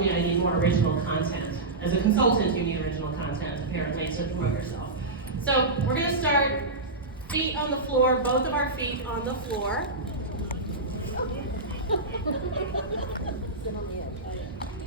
me I need more original content. As a consultant, you need original content, apparently, to promote yourself. So we're gonna start feet on the floor, both of our feet on the floor.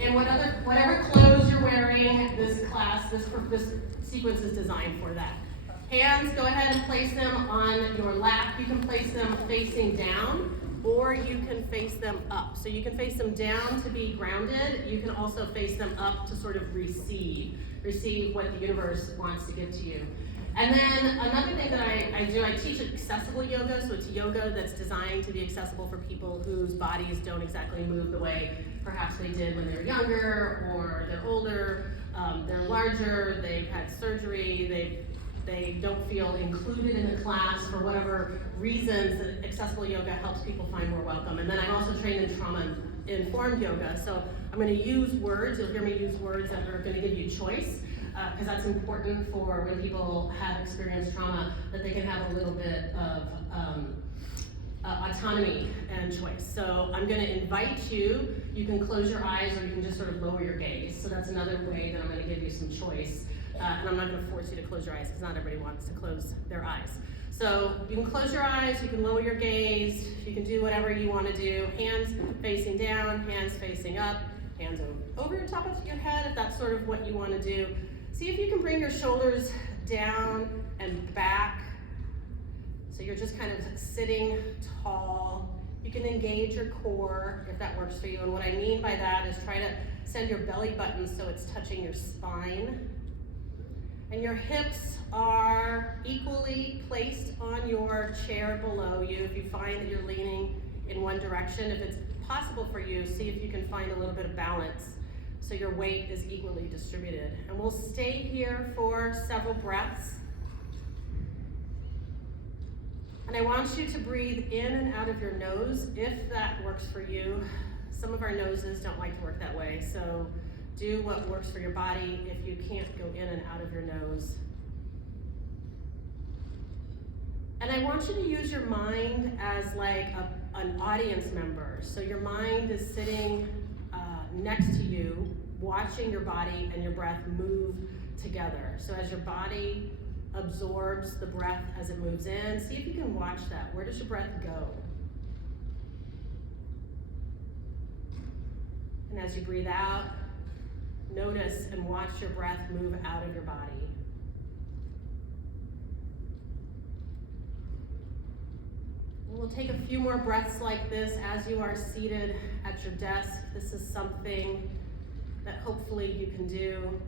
And whatever clothes you're wearing, this class, this sequence is designed for that. Hands, go ahead and place them on your lap. You can place them facing down, or you can face them up. So you can face them down to be grounded. You can also face them up to sort of receive what the universe wants to give to you. And then another thing that I do, I teach accessible yoga. So it's yoga that's designed to be accessible for people whose bodies don't exactly move the way perhaps they did when they were younger, or they're older, they're larger, they've had surgery, they don't feel included in the class for whatever reasons. Accessible yoga helps people find more welcome. And then I'm also trained in trauma-informed yoga. So I'm gonna use words, you'll hear me use words that are gonna give you choice, because that's important for when people have experienced trauma, that they can have a little bit of autonomy and choice. So I'm gonna invite you, you can close your eyes or you can just sort of lower your gaze. So that's another way that I'm gonna give you some choice. And I'm not gonna force you to close your eyes, because not everybody wants to close their eyes. So you can close your eyes, you can lower your gaze, you can do whatever you wanna do. Hands facing down, hands facing up, hands over your top of your head, if that's sort of what you wanna do. See if you can bring your shoulders down and back. So you're just kind of sitting tall. You can engage your core if that works for you. And what I mean by that is try to send your belly button so it's touching your spine. And your hips are equally placed on your chair below you. If you find that you're leaning in one direction, if it's possible for you, see if you can find a little bit of balance so your weight is equally distributed. And we'll stay here for several breaths. And I want you to breathe in and out of your nose if that works for you. Some of our noses don't like to work that way, so do what works for your body if you can't go in and out of your nose. And I want you to use your mind as like an audience member. So your mind is sitting next to you, watching your body and your breath move together. So as your body absorbs the breath as it moves in, see if you can watch that. Where does your breath go? And as you breathe out, notice and watch your breath move out of your body. We'll take a few more breaths like this as you are seated at your desk. This is something that hopefully you can do.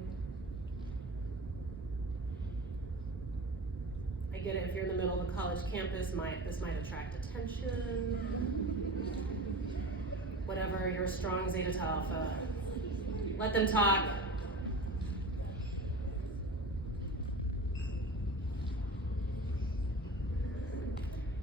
I get it, if you're in the middle of a college campus, this might attract attention. Whatever, you're a strong Zeta to Alpha. Let them talk.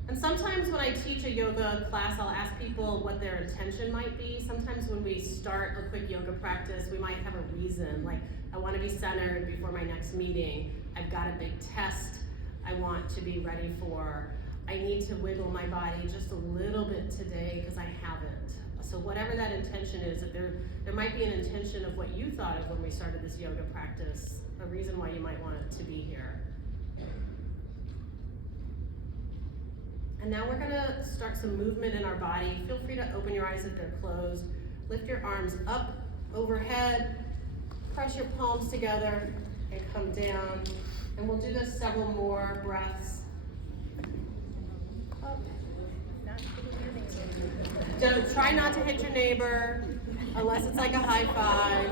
And sometimes when I teach a yoga class, I'll ask people what their intention might be. Sometimes when we start a quick yoga practice, we might have a reason, like I want to be centered before my next meeting. I've got a big test I want to be ready for. I need to wiggle my body just a little bit today because I haven't. So whatever that intention is, if there might be an intention of what you thought of when we started this yoga practice, a reason why you might want it to be here. And now we're gonna start some movement in our body. Feel free to open your eyes if they're closed. Lift your arms up overhead, press your palms together and come down. And we'll do this several more breaths. Up. Try not to hit your neighbor unless it's like a high five.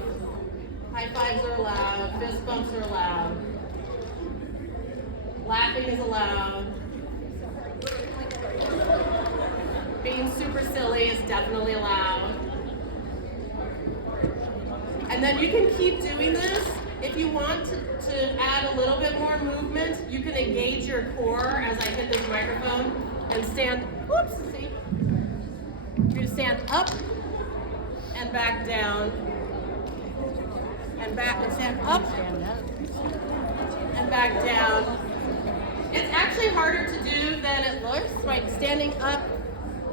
High fives are allowed, fist bumps are allowed. Laughing is allowed. Being super silly is definitely allowed. And then you can keep doing this. If you want to add a little bit more movement, you can engage your core as I hit this microphone and stand, whoops, see? You're gonna stand up and back down and back and stand up and back down. It's actually harder to do than it looks, right? Standing up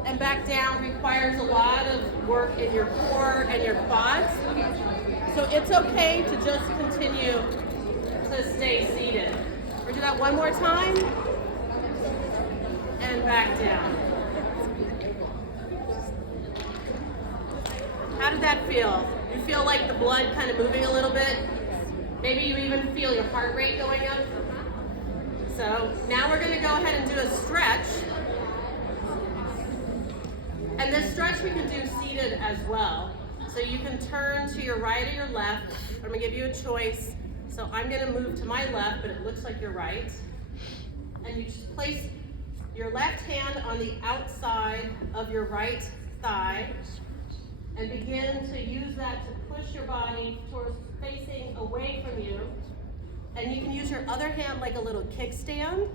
and back down requires a lot of work in your core and your quads. So it's okay to just continue to stay seated. We'll do that one more time. And back down. How did that feel? You feel like the blood kind of moving a little bit? Maybe you even feel your heart rate going up? So now we're going to go ahead and do a stretch. And this stretch we can do seated as well. So you can turn to your right or your left. I'm going to give you a choice. So I'm going to move to my left, but it looks like you're right. And you just place your left hand on the outside of your right thigh and begin to use that to push your body towards facing away from you. And you can use your other hand like a little kickstand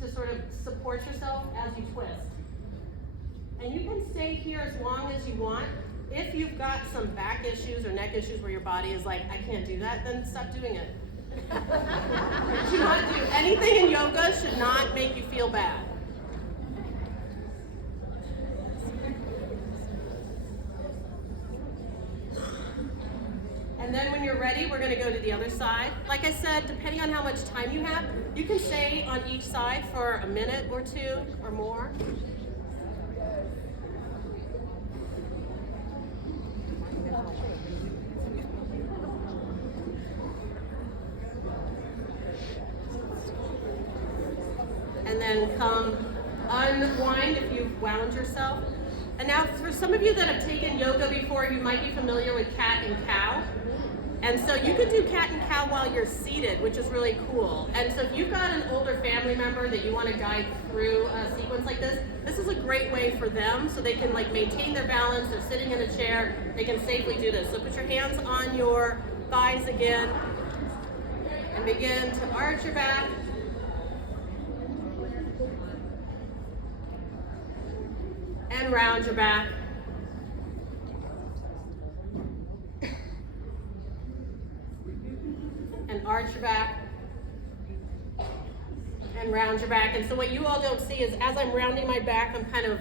to sort of support yourself as you twist. And you can stay here as long as you want. If you've got some back issues or neck issues where your body is like, I can't do that, then stop doing it. Do not do anything in yoga should not make you feel bad. And then when you're ready, we're going to go to the other side. Like I said, depending on how much time you have, you can stay on each side for a minute or two or more. And then come unwind if you've wound yourself. And now for some of you that have taken yoga before, you might be familiar with cat and cow. And so you can do cat and cow while you're seated, which is really cool. And so if you've got an older family member that you want to guide through a sequence like this is a great way for them so they can like maintain their balance. They're sitting in a chair, they can safely do this. So put your hands on your thighs again and begin to arch your back. And round your back. And arch your back. And round your back. And so what you all don't see is as I'm rounding my back, I'm kind of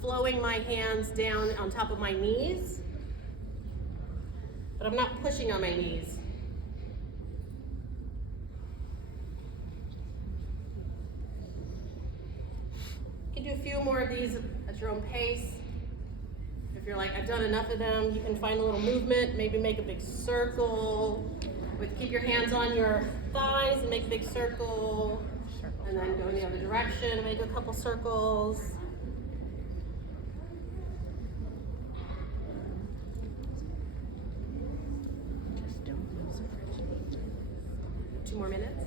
flowing my hands down on top of my knees. But I'm not pushing on my knees. You can do a few more of these at your own pace. If you're like, I've done enough of them, you can find a little movement, maybe make a big circle. Keep your hands on your thighs and make a big circle. And then go in the other direction and make a couple circles. Two more minutes.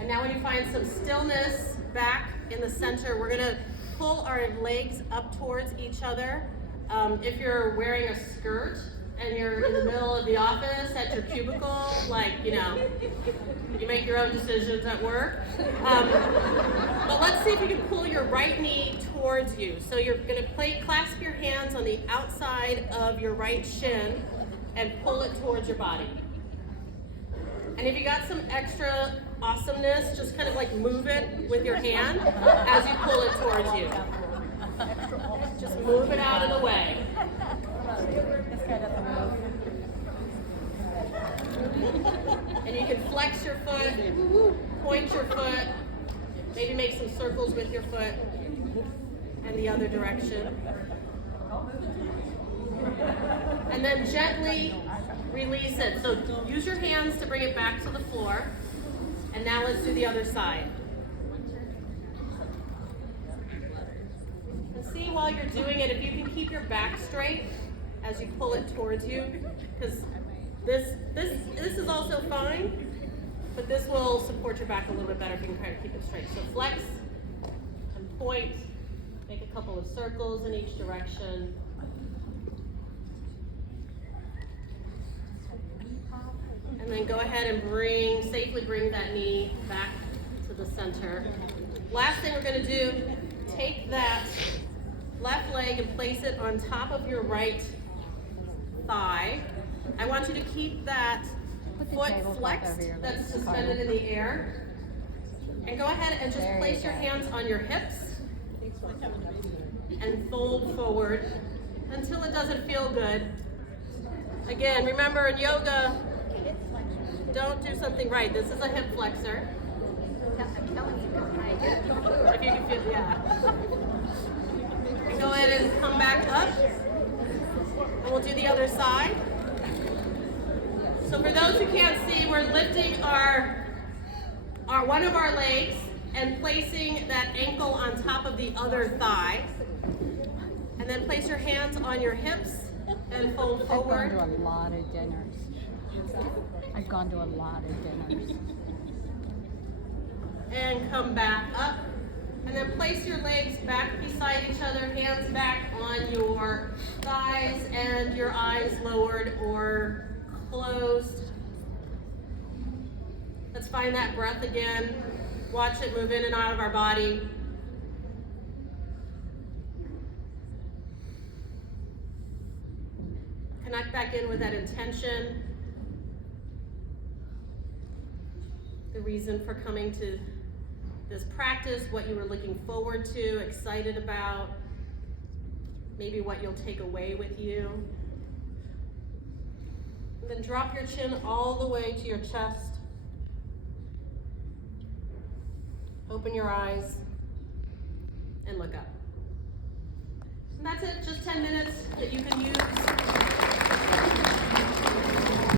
And now when you find some stillness back in the center, we're gonna pull our legs up towards each other. If you're wearing a skirt and you're in the middle of the office at your cubicle, like, you know, you make your own decisions at work. But let's see if you can pull your right knee towards you. So you're gonna clasp your hands on the outside of your right shin and pull it towards your body. And if you got some extra awesomeness, just kind of like move it with your hand as you pull it towards you. Just move it out of the way. And you can flex your foot, point your foot, maybe make some circles with your foot, and the other direction. And then gently release it. So use your hands to bring it back to the floor. And now let's do the other side. And see while you're doing it, if you can keep your back straight as you pull it towards you, because this is also fine, but this will support your back a little bit better if you can try to keep it straight. So flex and point, make a couple of circles in each direction. And then go ahead and safely bring that knee back to the center. Last thing we're going to do, take that left leg and place it on top of your right thigh. I want you to keep that foot flexed, that's suspended in the air. And go ahead and just place your hands on your hips and fold forward until it doesn't feel good. Again, remember in yoga, don't do something right. This is a hip flexor. I'm telling you, don't do it. If you can feel, yeah. And go ahead and come back up. And we'll do the other side. So for those who can't see, we're lifting our one of our legs and placing that ankle on top of the other thigh. And then place your hands on your hips and fold forward. I've gone to a lot of dinners. I've gone to a lot of dinners. And come back up. And then place your legs back beside each other, hands back on your thighs and your eyes lowered or closed. Let's find that breath again. Watch it move in and out of our body. Connect back in with that intention. The reason for coming to this practice, what you were looking forward to, excited about, maybe what you'll take away with you. And then drop your chin all the way to your chest. Open your eyes and look up. And that's it, just 10 minutes that you can use